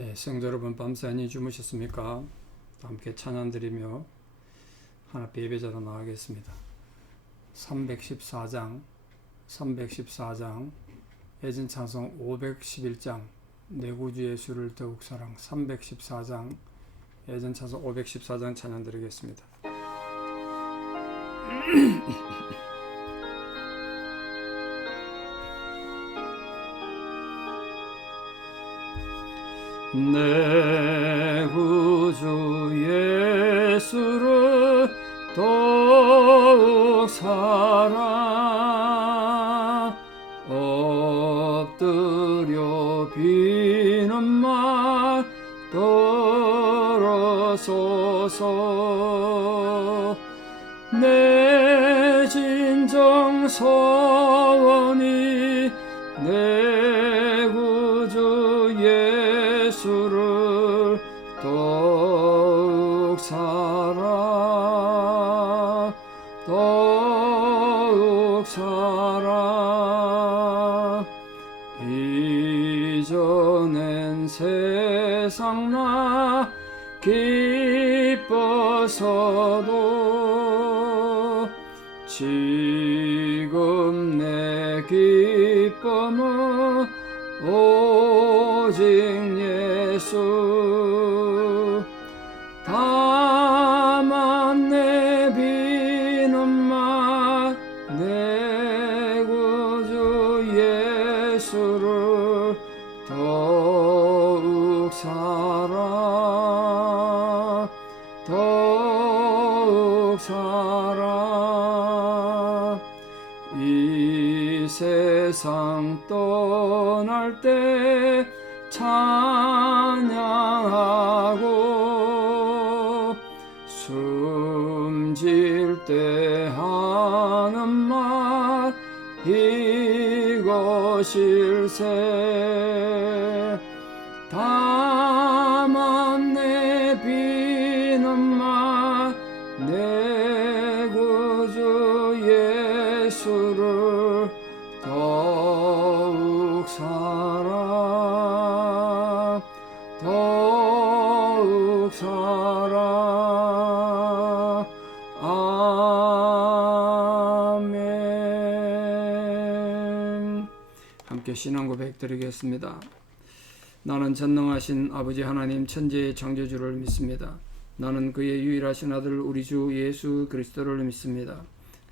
네, 성도 여러분 밤새 안녕히 주무셨습니까? 함께 찬양드리며 하나님의 예배자로 나가겠습니다. 314장 예전 찬송 511장 내 구주 예수를 더욱 사랑 314장 예전 찬송 514장 찬양드리겠습니다. 내 구주 예수를 더욱 사랑 엎드려 비는 말 들어소서 내 진정 소원이 내 구주 예수를 더욱 사랑 더욱 사랑 이전엔 세상 나 기뻐서도 지금 내 기쁨은 오직 예수 다만 내 비는 말 내 구주 예수를 더욱 사랑 더욱 사랑 이 세상 떠날 때 찬양하고 숨질 때 하는 말 이것일세 다만 내 비는 말 내 구주 예수를 더욱 사랑 더욱 사랑 아멘. 함께 신앙 고백 드리겠습니다. 나는 전능하신 아버지 하나님 천지의 창조주를 믿습니다. 나는 그의 유일하신 아들 우리 주 예수 그리스도를 믿습니다.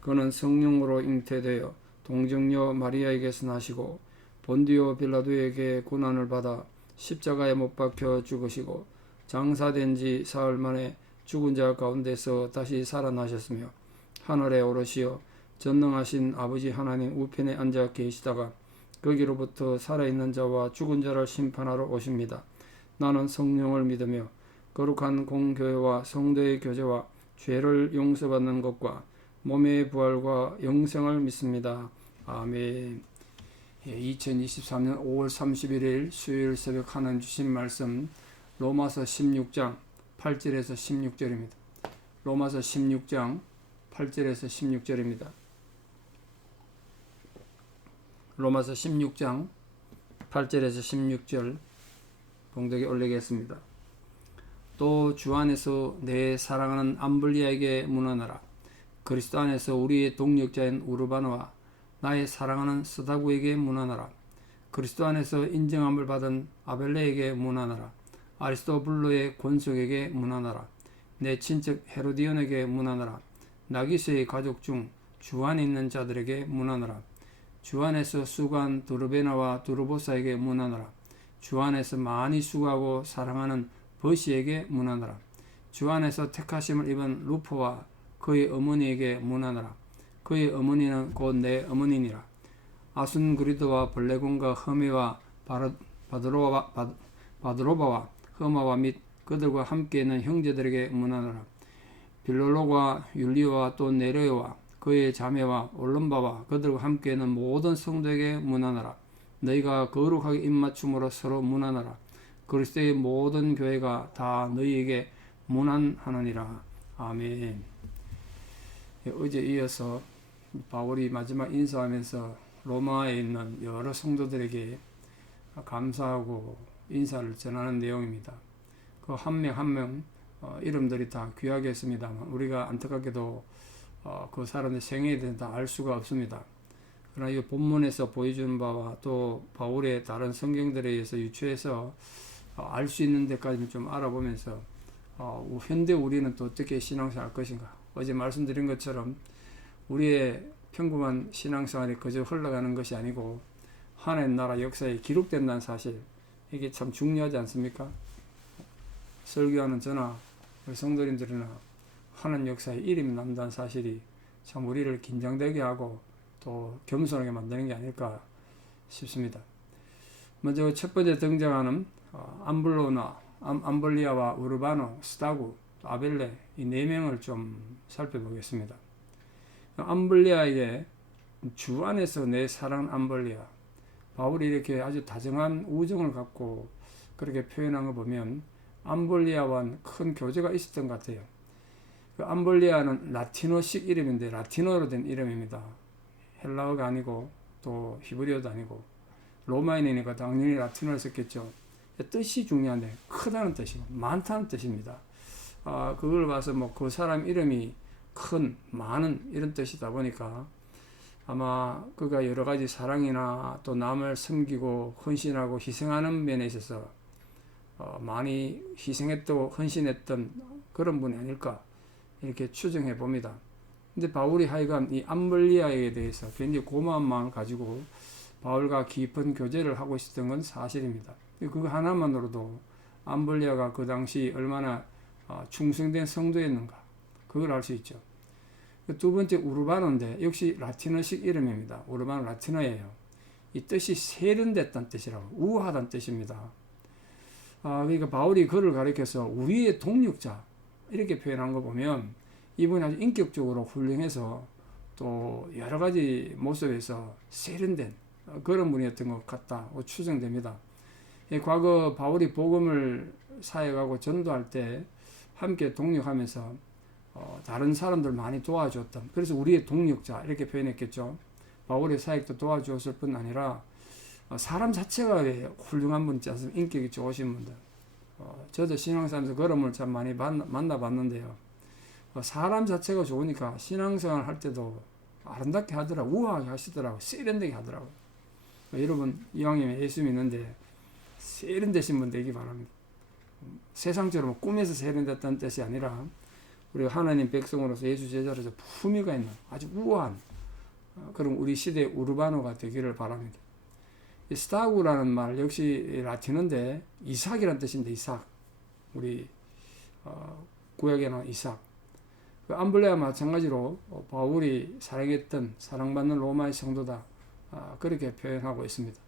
그는 성령으로 잉태되어 동정녀 마리아에게서 나시고 본디오 빌라도에게 고난을 받아 십자가에 못 박혀 죽으시고 장사된 지 사흘 만에 죽은 자 가운데서 다시 살아나셨으며 하늘에 오르시어 전능하신 아버지 하나님 우편에 앉아 계시다가 거기로부터 살아있는 자와 죽은 자를 심판하러 오십니다. 나는 성령을 믿으며 거룩한 공교회와 성도의 교제와 죄를 용서받는 것과 몸의 부활과 영생을 믿습니다. 아멘. 2023년 5월 31일 수요일 새벽 하나님 주신 말씀 로마서 16장 8절에서 16절입니다. 로마서 16장 8절에서 16절입니다. 로마서 16장 8절에서 16절 봉독에 올리겠습니다. 또 주 안에서 내 사랑하는 암블리아에게 문안하라. 그리스도 안에서 우리의 동력자인 우르바노와 나의 사랑하는 스다구에게 문안하라. 그리스도 안에서 인정함을 받은 아벨레에게 문안하라. 아리스토블로의 권속에게 문안하라. 내 친척 헤로디온에게 문안하라. 나기스의 가족 중 주 안에 있는 자들에게 문안하라. 주 안에서 수고한 두르베나와 두르보사에게 문안하라. 주 안에서 많이 수고하고 사랑하는 버시에게 문안하라. 주 안에서 택하심을 입은 루포와 그의 어머니에게 문안하라. 그의 어머니는 곧 내 어머니니라. 아순그리드와 블레곤과 허메와 바드로바와 허마와 및 그들과 함께 있는 형제들에게 문안하라. 빌롤로와 율리오와 또 네레오와 그의 자매와 올름바와 그들과 함께 있는 모든 성도에게 문안하라. 너희가 거룩하게 입맞춤으로 서로 문안하라. 그리스도의 모든 교회가 다 너희에게 문안하느니라. 아멘. 어제 이어서 바울이 마지막 인사하면서 로마에 있는 여러 성도들에게 감사하고 인사를 전하는 내용입니다. 그 한 명 한 명 이름들이 다 귀하겠습니다만 우리가 안타깝게도 그 사람의 생애에 대해서 다 알 수가 없습니다. 그러나 이 본문에서 보여주는 바와 또 바울의 다른 성경들에 의해서 유추해서 알 수 있는 데까지 좀 알아보면서 현대 우리는 또 어떻게 신앙생활 할 것인가. 어제 말씀드린 것처럼 우리의 평범한 신앙생활이 그저 흘러가는 것이 아니고 하나님 나라 역사에 기록된다는 사실, 이게 참 중요하지 않습니까? 설교하는 저나 성도님들이나 하나님 역사에 이름이 남다는 사실이 참 우리를 긴장되게 하고 또 겸손하게 만드는 게 아닐까 싶습니다. 먼저 첫 번째 등장하는 암블리아와 우르바노, 스타구, 아벨레 이 네 명을 좀 살펴보겠습니다. 암블리아에게 주 안에서 내 사랑 암블리아, 바울이 이렇게 아주 다정한 우정을 갖고 그렇게 표현한 거 보면 암블리아와는 큰 교제가 있었던 것 같아요. 그 암블리아는 라틴어식 이름인데 라틴어로 된 이름입니다. 헬라어가 아니고 또 히브리어도 아니고 로마인이니까 당연히 라틴어를 썼겠죠. 뜻이 중요한데 크다는 뜻이고 많다는 뜻입니다. 그걸 봐서 뭐 그 사람 이름이 큰, 많은 이런 뜻이다 보니까 아마 그가 여러 가지 사랑이나 또 남을 섬기고 헌신하고 희생하는 면에 있어서 많이 희생했고 헌신했던 그런 분이 아닐까 이렇게 추정해 봅니다. 근데 바울이 하여간 이 암블리아에 대해서 굉장히 고마운 마음을 가지고 바울과 깊은 교제를 하고 있었던 건 사실입니다. 그거 하나만으로도 암블리아가 그 당시 얼마나 충성된 성도였는가 그걸 알 수 있죠. 두 번째 우르바노인데 역시 라틴어식 이름입니다. 우르바노 라틴어예요. 이 뜻이 세련됐다는 뜻이라고, 우아하다는 뜻입니다. 그러니까 바울이 그를 가리켜서 우리의 동력자 이렇게 표현한 거 보면 이분이 아주 인격적으로 훌륭해서 또 여러 가지 모습에서 세련된 그런 분이었던 것 같다고 추정됩니다. 과거 바울이 복음을 사역하고 전도할 때 함께 동력하면서 다른 사람들 많이 도와줬던, 그래서 우리의 동력자 이렇게 표현했겠죠. 바울의 사역도 도와주었을 뿐 아니라 사람 자체가 훌륭한 분 있지 않습니까? 인격이 좋으신 분들. 저도 신앙생활에서 그런 분을 참 많이 만나봤는데요. 사람 자체가 좋으니까 신앙생활 할 때도 아름답게 하더라고, 우아하게 하시더라고, 세련되게 하더라고. 여러분 이왕이면 예수 믿는데 세련되신 분 되기 바랍니다. 세상처럼 꿈에서 세련됐다는 뜻이 아니라 우리가 하나님 백성으로서 예수 제자로서 품위가 있는 아주 우아한 그런 우리 시대의 우르바노가 되기를 바랍니다. 이 스타구라는 말 역시 라틴어인데 이삭이라는 뜻인데, 이삭, 우리 구약에 나온 이삭. 그 암블레와 마찬가지로 바울이 사랑했던 사랑받는 로마의 성도다, 그렇게 표현하고 있습니다.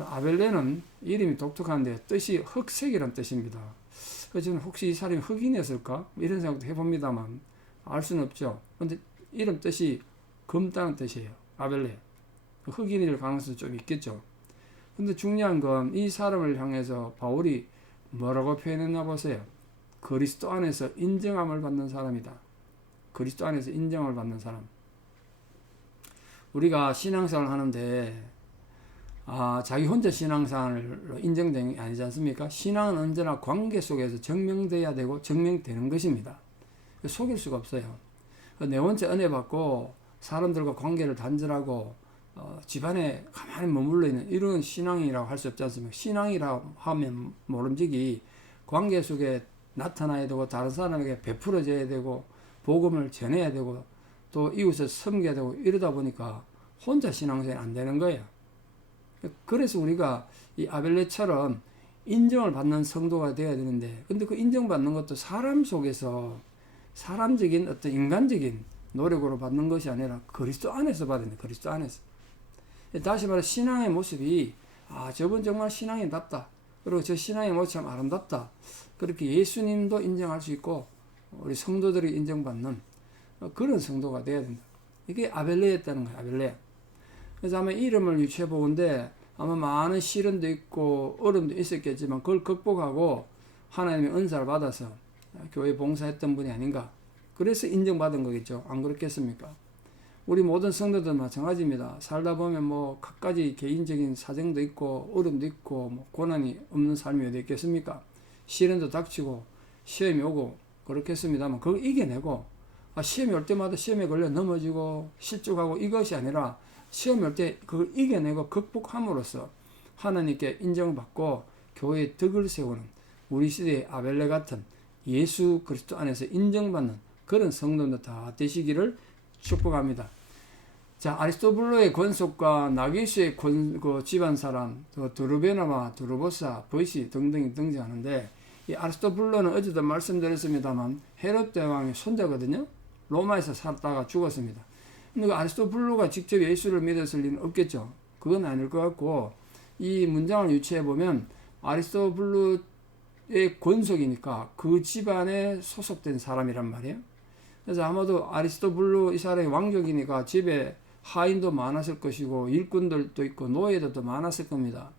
아벨레는 이름이 독특한데 뜻이 흑색이라는 뜻입니다. 저는 혹시 이 사람이 흑인이었을까? 이런 생각도 해봅니다만 알 수는 없죠. 그런데 이름 뜻이 검다는 뜻이에요. 아벨레. 흑인일 가능성이 좀 있겠죠. 근데 중요한 건 이 사람을 향해서 바울이 뭐라고 표현했나 보세요. 그리스도 안에서 인정함을 받는 사람이다. 그리스도 안에서 인정을 받는 사람. 우리가 신앙생활을 하는데 자기 혼자 신앙생활로 인정된 게 아니지 않습니까? 신앙은 언제나 관계 속에서 증명돼야 되고 증명되는 것입니다. 속일 수가 없어요. 내 혼자 은혜 받고 사람들과 관계를 단절하고 집안에 가만히 머물러 있는 이런 신앙이라고 할 수 없지 않습니까? 신앙이라고 하면 모름지기 관계 속에 나타나야 되고 다른 사람에게 베풀어져야 되고 복음을 전해야 되고 또 이웃을 섬겨야 되고 이러다 보니까 혼자 신앙생활이 안 되는 거예요. 그래서 우리가 이 아벨레처럼 인정을 받는 성도가 되어야 되는데, 근데 그 인정받는 것도 사람 속에서 사람적인 어떤 인간적인 노력으로 받는 것이 아니라 그리스도 안에서 받아야 돼. 그리스도 안에서. 다시 말해 신앙의 모습이 저분 정말 신앙이답다. 그리고 저 신앙의 모습이 참 아름답다. 그렇게 예수님도 인정할 수 있고 우리 성도들이 인정받는 그런 성도가 되어야 된다. 이게 아벨레였다는 거예요. 아벨레. 그래서 아마 이름을 유추해 보건데 아마 많은 시련도 있고 어려움도 있었겠지만 그걸 극복하고 하나님의 은사를 받아서 교회 봉사했던 분이 아닌가. 그래서 인정받은 거겠죠. 안 그렇겠습니까? 우리 모든 성도들 마찬가지입니다. 살다 보면 뭐 각가지 개인적인 사정도 있고 어려움도 있고 뭐 고난이 없는 삶이 어디 있겠습니까? 시련도 닥치고 시험이 오고 그렇겠습니다만 그걸 이겨내고 시험이 올 때마다 시험에 걸려 넘어지고 실족하고 이것이 아니라 시험이 올 때 그걸 이겨내고 극복함으로써 하나님께 인정받고 교회의 덕을 세우는 우리 시대의 아벨레 같은 예수 그리스도 안에서 인정받는 그런 성도들 다 되시기를 축복합니다. 자, 아리스토블로의 권속과 나기수의 그 집안 사람, 드루베나와 드루보사, 버시 등등이 등장하는데 이 아리스토블로는 어제도 말씀드렸습니다만 헤롯 대왕의 손자거든요. 로마에서 살다가 죽었습니다. 근데 그 아리스토블로가 직접 예수를 믿었을 리는 없겠죠. 그건 아닐 것 같고 이 문장을 유추해 보면 아리스토블로의 권속이니까 그 집안에 소속된 사람이란 말이에요. 그래서 아마도 아리스토블로 이 사람이 왕족이니까 집에 하인도 많았을 것이고 일꾼들도 있고 노예들도 많았을 겁니다.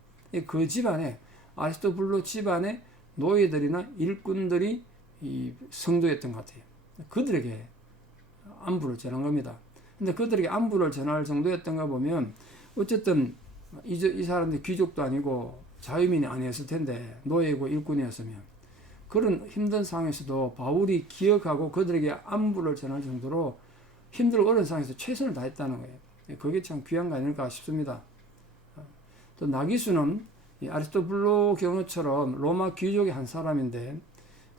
그 집안에 아리스토블로 집안에 노예들이나 일꾼들이 이 성도였던 것 같아요. 그들에게 안부를 전한 겁니다. 근데 그들에게 안부를 전할 정도였던가 보면 어쨌든 이 사람들이 귀족도 아니고 자유민이 아니었을 텐데 노예고 일꾼이었으면 그런 힘든 상황에서도 바울이 기억하고 그들에게 안부를 전할 정도로 힘들고 어려운 상황에서 최선을 다했다는 거예요. 그게 참 귀한 거 아닐까 싶습니다. 또 나기수는 아리스토블로 경우처럼 로마 귀족의 한 사람인데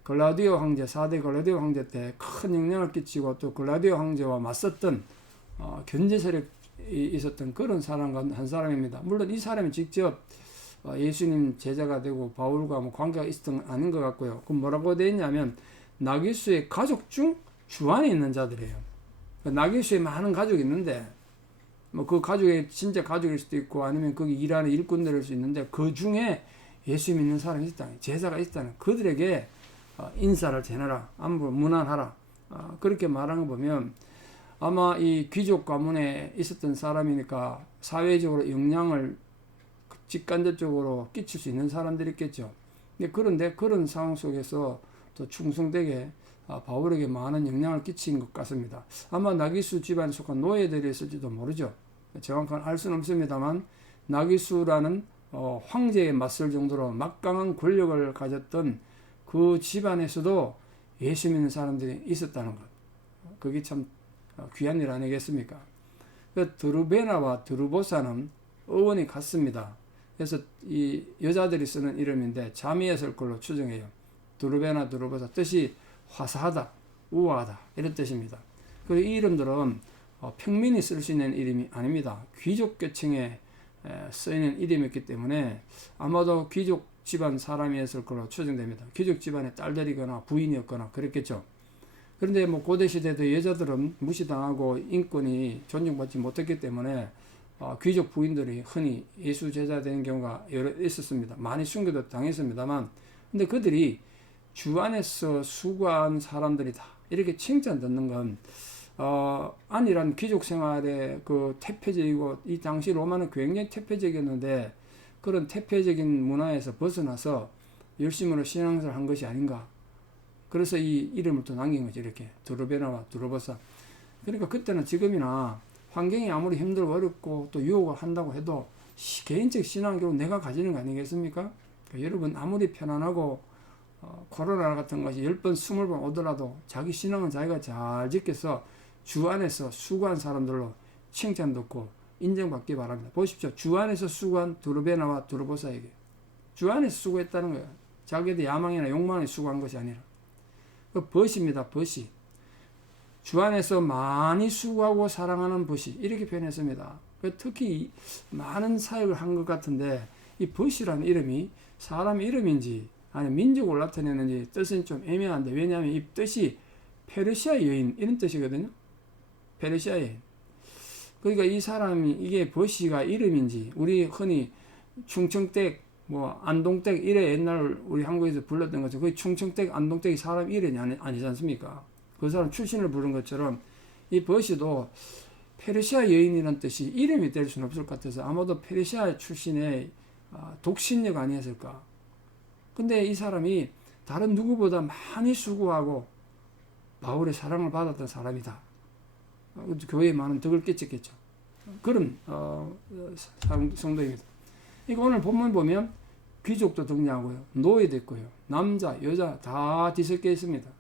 글라디오 황제 4대 글라디오 황제 때 큰 영향을 끼치고 또 글라디오 황제와 맞섰던 견제 세력이 있었던 그런 한 사람입니다. 물론 이 사람이 직접 예수님 제자가 되고 바울과 뭐 관계가 있었던 건 아닌 것 같고요. 그럼 뭐라고 되어 있냐면 나기수의 가족 중 주안에 있는 자들이에요. 나기수에 많은 가족이 있는데 뭐 그 가족이 진짜 가족일 수도 있고 아니면 거기 일하는 일꾼들일 수 있는데 그 중에 예수 믿는 사람이 있다는 제자가 있다는 그들에게 인사를 전해라 안부 문안하라 그렇게 말하는 거 보면 아마 이 귀족 가문에 있었던 사람이니까 사회적으로 영향을 직간접적으로 끼칠 수 있는 사람들이 있겠죠. 그런데 그런 상황 속에서 또 충성되게 바울에게 많은 영향을 끼친 것 같습니다. 아마 나기수 집안에 속한 노예들이 있을지도 모르죠. 정확한 알 수는 없습니다만 나기수라는 황제에 맞설 정도로 막강한 권력을 가졌던 그 집안에서도 예수 믿는 사람들이 있었다는 것. 그게 참 귀한 일 아니겠습니까? 드루베나와 드루보사는 어원이 같습니다. 그래서 이 여자들이 쓰는 이름인데 자매였을 걸로 추정해요. 드루베나 드루보사 뜻이 화사하다, 우아하다 이런 뜻입니다. 그리고 이 이름들은 평민이 쓸 수 있는 이름이 아닙니다. 귀족계층에 쓰이는 이름이었기 때문에 아마도 귀족 집안 사람이었을 걸로 추정됩니다. 귀족 집안의 딸들이거나 부인이었거나 그랬겠죠. 그런데 뭐 고대 시대도 여자들은 무시당하고 인권이 존중받지 못했기 때문에 귀족 부인들이 흔히 예수 제자 되는 경우가 여러 있었습니다. 많이 순교도 당했습니다만, 근데 그들이 주 안에서 수고한 사람들이다 이렇게 칭찬 듣는 건 안일한 귀족 생활의 그 태폐적이고 이 당시 로마는 굉장히 태폐적이었는데 그런 태폐적인 문화에서 벗어나서 열심으로 신앙생활을 한 것이 아닌가. 그래서 이 이름을 또 남긴 거죠. 이렇게 드루베나와 드루보사. 그러니까 그때는 지금이나 환경이 아무리 힘들고 어렵고 또 유혹을 한다고 해도 개인적 신앙 결국 내가 가지는 거 아니겠습니까? 그러니까 여러분 아무리 편안하고 코로나 같은 것이 10번 20번 오더라도 자기 신앙은 자기가 잘 지켜서 주 안에서 수고한 사람들로 칭찬 듣고 인정받기 바랍니다. 보십시오. 주 안에서 수고한 드루베나와 드루보사에게 주 안에서 수고했다는 거예요. 자기들 야망이나 욕망에 수고한 것이 아니라 그 벗입니다. 벗이 주 안에서 많이 수고하고 사랑하는 벗이 이렇게 표현했습니다. 특히 많은 사역을 한 것 같은데 이 벗이라는 이름이 사람 이름인지 아니 민족을 나타내는지 뜻은 좀 애매한데 왜냐하면 이 뜻이 페르시아 여인 이런 뜻이거든요. 페르시아 여인. 그러니까 이 사람이 이게 버시가 이름인지 우리 흔히 충청댁 뭐 안동댁 이래 옛날 우리 한국에서 불렀던 것처럼 그 충청댁 안동댁이 사람 이름이 아니지 않습니까? 그 사람 출신을 부른 것처럼 이 버시도 페르시아 여인이라는 뜻이 이름이 될 수는 없을 것 같아서 아마도 페르시아 출신의 독신녀가 아니었을까. 근데 이 사람이 다른 누구보다 많이 수고하고 바울의 사랑을 받았던 사람이다. 교회에 많은 덕을 끼쳤겠죠. 그런 성도입니다. 이거 오늘 본문 보면 귀족도 등장하고요, 노예도 있고요, 남자, 여자 다 뒤섞여 있습니다.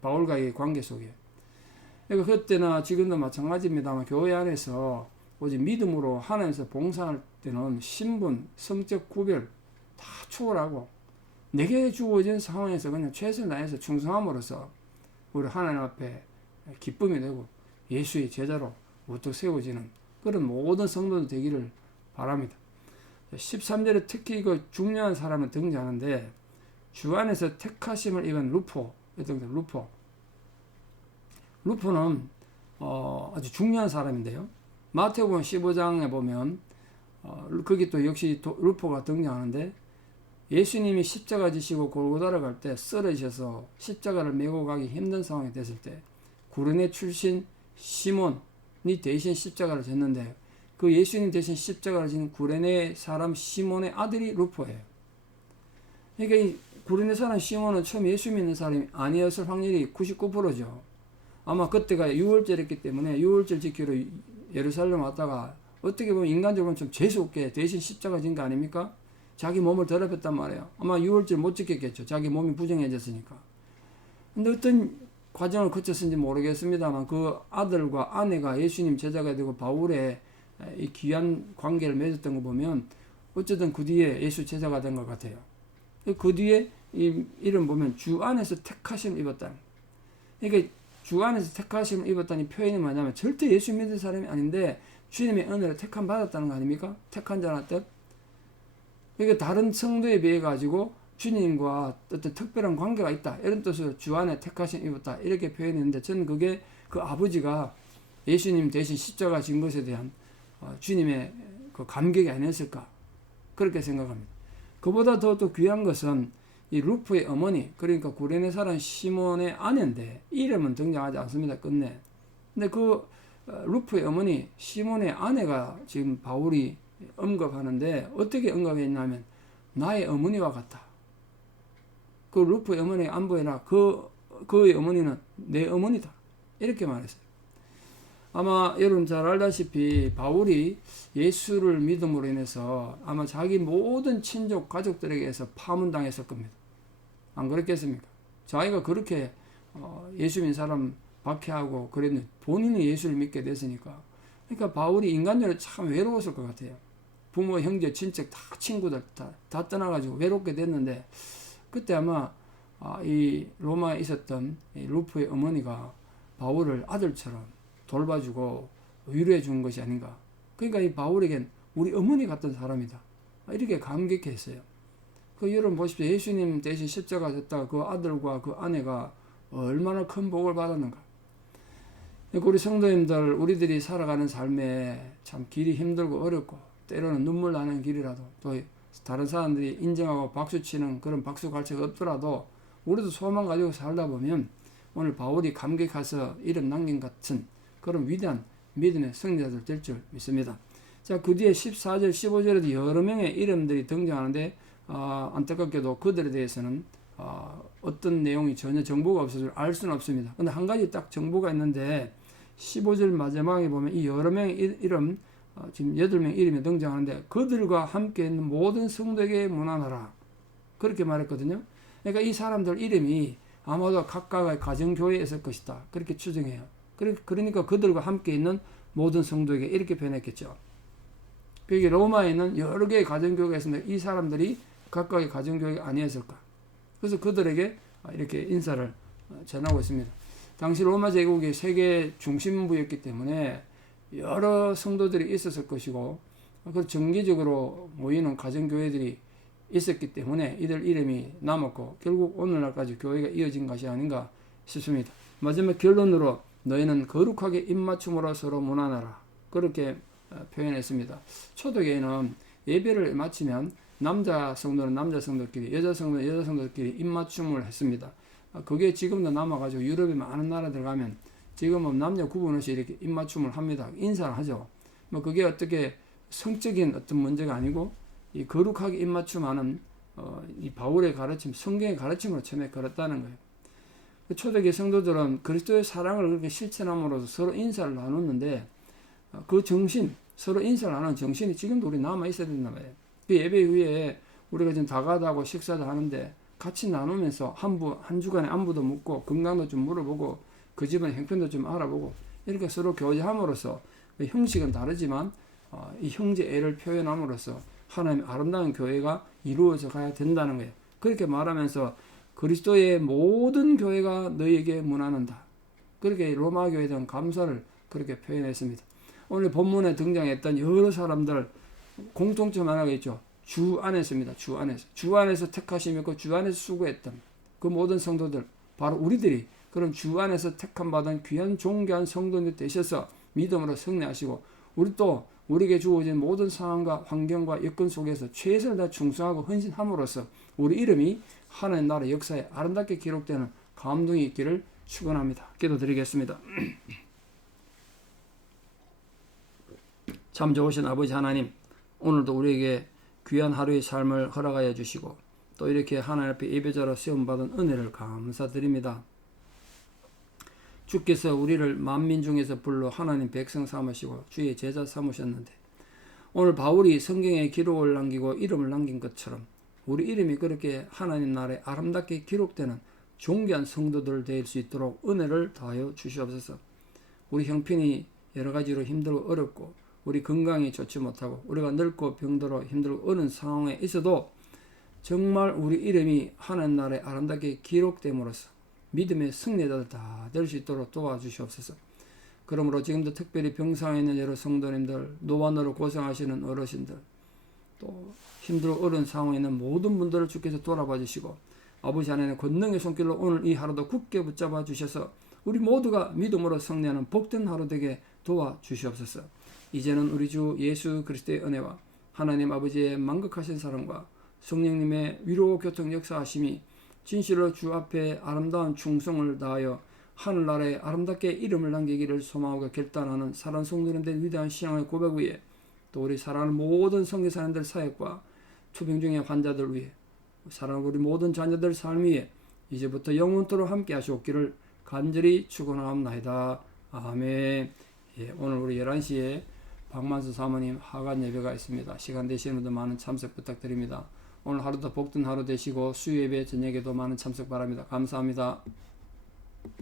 바울과의 관계 속에. 그러니까 그때나 지금도 마찬가지입니다만 교회 안에서 오직 믿음으로 하나님께서 봉사할 때는 신분, 성적 구별 다 초월하고 내게 주어진 상황에서 그냥 최선을 다해서 충성함으로써 우리 하나님 앞에 기쁨이 되고 예수의 제자로 우뚝 세워지는 그런 모든 성도들 되기를 바랍니다. 13절에 특히 그 중요한 사람은 등장하는데 주 안에서 택하심을 입은 루포는 아주 중요한 사람인데요. 마태복음 15장에 보면 거기 또 역시 루포가 등장하는데 예수님이 십자가 지시고 골고다를 갈 때 쓰러지셔서 십자가를 메고 가기 힘든 상황이 됐을 때 구레네 출신 시몬이 대신 십자가를 졌는데 그 예수님 대신 십자가를 진 구레네 사람 시몬의 아들이 루포예요. 그러니까 이 구레네 사람 시몬은 처음 예수 믿는 사람이 아니었을 확률이 99%죠. 아마 그때가 6월절이었기 때문에 6월절 지키러 예루살렘 왔다가 어떻게 보면 인간적으로는 좀 재수없게 대신 십자가 진 거 아닙니까? 자기 몸을 더럽혔단 말이에요. 아마 6월절 못 지켰겠죠. 자기 몸이 부정해졌으니까. 근데 어떤 과정을 거쳤는지 모르겠습니다만 그 아들과 아내가 예수님 제자가 되고 바울의 이 귀한 관계를 맺었던 거 보면 어쨌든 그 뒤에 예수 제자가 된 것 같아요. 그 뒤에 이 이름 보면 주 안에서 택하심을 입었다. 그러니까 주 안에서 택하심을 입었다는 표현이 뭐냐면 절대 예수 믿는 사람이 아닌데 주님의 은혜를 택함 받았다는 거 아닙니까? 택한 자라는 뜻. 그러니까 다른 성도에 비해 가지고 주님과 어떤 특별한 관계가 있다 이런 뜻으로 주 안에 택하심 입었다 이렇게 표현했는데 저는 그게 그 아버지가 예수님 대신 십자가 진 것에 대한 주님의 그 감격이 아니었을까 그렇게 생각합니다. 그보다 더 또 귀한 것은 이 루프의 어머니, 그러니까 구레네 사람 시몬의 아내인데 이름은 등장하지 않습니다. 끝내. 근데 그 루프의 어머니 시몬의 아내가 지금 바울이 언급하는데 어떻게 언급했냐면 나의 어머니와 같다. 그 루프의 어머니 안 보이나 그의 어머니는 내 어머니다. 이렇게 말했어요. 아마 여러분 잘 알다시피 바울이 예수를 믿음으로 인해서 아마 자기 모든 친족 가족들에게서 파문당했을 겁니다. 안 그랬겠습니까? 자기가 그렇게 예수 믿는 사람 박해하고 그랬는데 본인이 예수를 믿게 됐으니까. 그러니까 바울이 인간적으로 참 외로웠을 것 같아요. 부모, 형제, 친척 다 친구들 다 떠나가지고 외롭게 됐는데 그때 아마 이 로마에 있었던 이 루프의 어머니가 바울을 아들처럼 돌봐주고 위로해 준 것이 아닌가. 그러니까 이 바울에겐 우리 어머니 같은 사람이다. 이렇게 감격했어요. 그 여러분 보십시오. 예수님 대신 십자가 졌다가 그 아들과 그 아내가 얼마나 큰 복을 받았는가. 우리 성도님들, 우리들이 살아가는 삶에 참 길이 힘들고 어렵고 때로는 눈물 나는 길이라도 또 다른 사람들이 인정하고 박수치는 그런 박수갈채가 없더라도 우리도 소망 가지고 살다 보면 오늘 바울이 감격해서 이름 남긴 같은 그런 위대한 믿음의 승리자들 될 줄 믿습니다. 자, 그 뒤에 14절, 15절에도 여러 명의 이름들이 등장하는데 안타깝게도 그들에 대해서는 어떤 내용이 전혀 정보가 없어서 알 수는 없습니다. 근데 한 가지 딱 정보가 있는데 15절 마지막에 보면 이 여러 명의 이름 지금 8명 이름이 등장하는데 그들과 함께 있는 모든 성도에게 문안하라 그렇게 말했거든요. 그러니까 이 사람들 이름이 아마도 각각의 가정교회에 있을 것이다 그렇게 추정해요. 그러니까 그들과 함께 있는 모든 성도에게 이렇게 표현했겠죠. 그게 로마에 있는 여러 개의 가정교회가 있습니다. 이 사람들이 각각의 가정교회가 아니었을까. 그래서 그들에게 이렇게 인사를 전하고 있습니다. 당시 로마 제국이 세계 중심부였기 때문에 여러 성도들이 있었을 것이고 그 정기적으로 모이는 가정교회들이 있었기 때문에 이들 이름이 남았고 결국 오늘날까지 교회가 이어진 것이 아닌가 싶습니다. 마지막 결론으로 너희는 거룩하게 입맞춤으로 서로 문안하라 그렇게 표현했습니다. 초대교회는 예배를 마치면 남자 성도는 남자 성도끼리 여자 성도는 여자 성도끼리 입맞춤을 했습니다. 그게 지금도 남아가지고 유럽의 많은 나라들 가면 지금은 남녀 구분 없이 이렇게 입맞춤을 합니다. 인사를 하죠. 뭐 그게 어떻게 성적인 어떤 문제가 아니고 이 거룩하게 입맞춤하는 이 바울의 가르침, 성경의 가르침으로 처음에 걸었다는 거예요. 초대교회 성도들은 그리스도의 사랑을 그렇게 실천함으로써 서로 인사를 나눴는데 그 정신, 서로 인사를 나누는 정신이 지금도 우리 남아 있어야 된다 말이에요. 그 예배 후에 우리가 지금 다가도 하고 식사도 하는데 같이 나누면서 한 주간의 안부도 묻고 건강도 좀 물어보고 그 집안의 형편도 좀 알아보고 이렇게 서로 교제함으로써 형식은 다르지만 이 형제애를 표현함으로써 하나님의 아름다운 교회가 이루어져 가야 된다는 거예요. 그렇게 말하면서 그리스도의 모든 교회가 너희에게 문안한다. 그렇게 로마 교회에 대한 감사를 그렇게 표현했습니다. 오늘 본문에 등장했던 여러 사람들 공통점 하나가 있죠. 주 안에서입니다. 주 안에서. 주 안에서 택하심이 있고 주 안에서 수고했던 그 모든 성도들, 바로 우리들이 그런 주 안에서 택함 받은 귀한 존귀한 성도들 되셔서 믿음으로 승리하시고 우리 또 우리에게 주어진 모든 상황과 환경과 여건 속에서 최선을 다 충성하고 헌신함으로써 우리 이름이 하나님 나라 역사에 아름답게 기록되는 감동이 있기를 축원합니다. 기도드리겠습니다. 참 좋으신 아버지 하나님, 오늘도 우리에게 귀한 하루의 삶을 허락하여 주시고 또 이렇게 하나님 앞에 예배자로 세움받은 은혜를 감사드립니다. 주께서 우리를 만민 중에서 불러 하나님 백성 삼으시고 주의 제자 삼으셨는데 오늘 바울이 성경에 기록을 남기고 이름을 남긴 것처럼 우리 이름이 그렇게 하나님 나라에 아름답게 기록되는 존귀한 성도들 될 수 있도록 은혜를 더하여 주시옵소서. 우리 형편이 여러 가지로 힘들고 어렵고 우리 건강이 좋지 못하고 우리가 늙고 병들어 힘들고 어느 상황에 있어도 정말 우리 이름이 하나님 나라에 아름답게 기록됨으로써 믿음의 승리자들 다 될 수 있도록 도와주시옵소서. 그러므로 지금도 특별히 병상에 있는 여러 성도님들, 노안으로 고생하시는 어르신들, 또 힘들고 어려운 상황에 있는 모든 분들을 주께서 돌아봐 주시고 아버지 하나님의 권능의 손길로 오늘 이 하루도 굳게 붙잡아 주셔서 우리 모두가 믿음으로 승리하는 복된 하루 되게 도와주시옵소서. 이제는 우리 주 예수 그리스도의 은혜와 하나님 아버지의 만극하신 사랑과 성령님의 위로 교통 역사하심이 진실로 주 앞에 아름다운 충성을 다하여 하늘나라에 아름답게 이름을 남기기를 소망하고 결단하는 사랑하는 성도님들의 위대한 신앙의 고백 위에 또 우리 사랑하는 모든 선교사님들 사역과 초병중의 환자들 위해 사랑하는 우리 모든 자녀들 삶 위에 이제부터 영원토록 함께 하시옵기를 간절히 축원하옵나이다. 아멘. 오늘 우리 11시에 박만수 사모님 하간 예배가 있습니다. 시간 되시는 분들 많은 참석 부탁드립니다. 오늘 하루도 복된 하루 되시고 수요 예배 저녁에도 많은 참석 바랍니다. 감사합니다.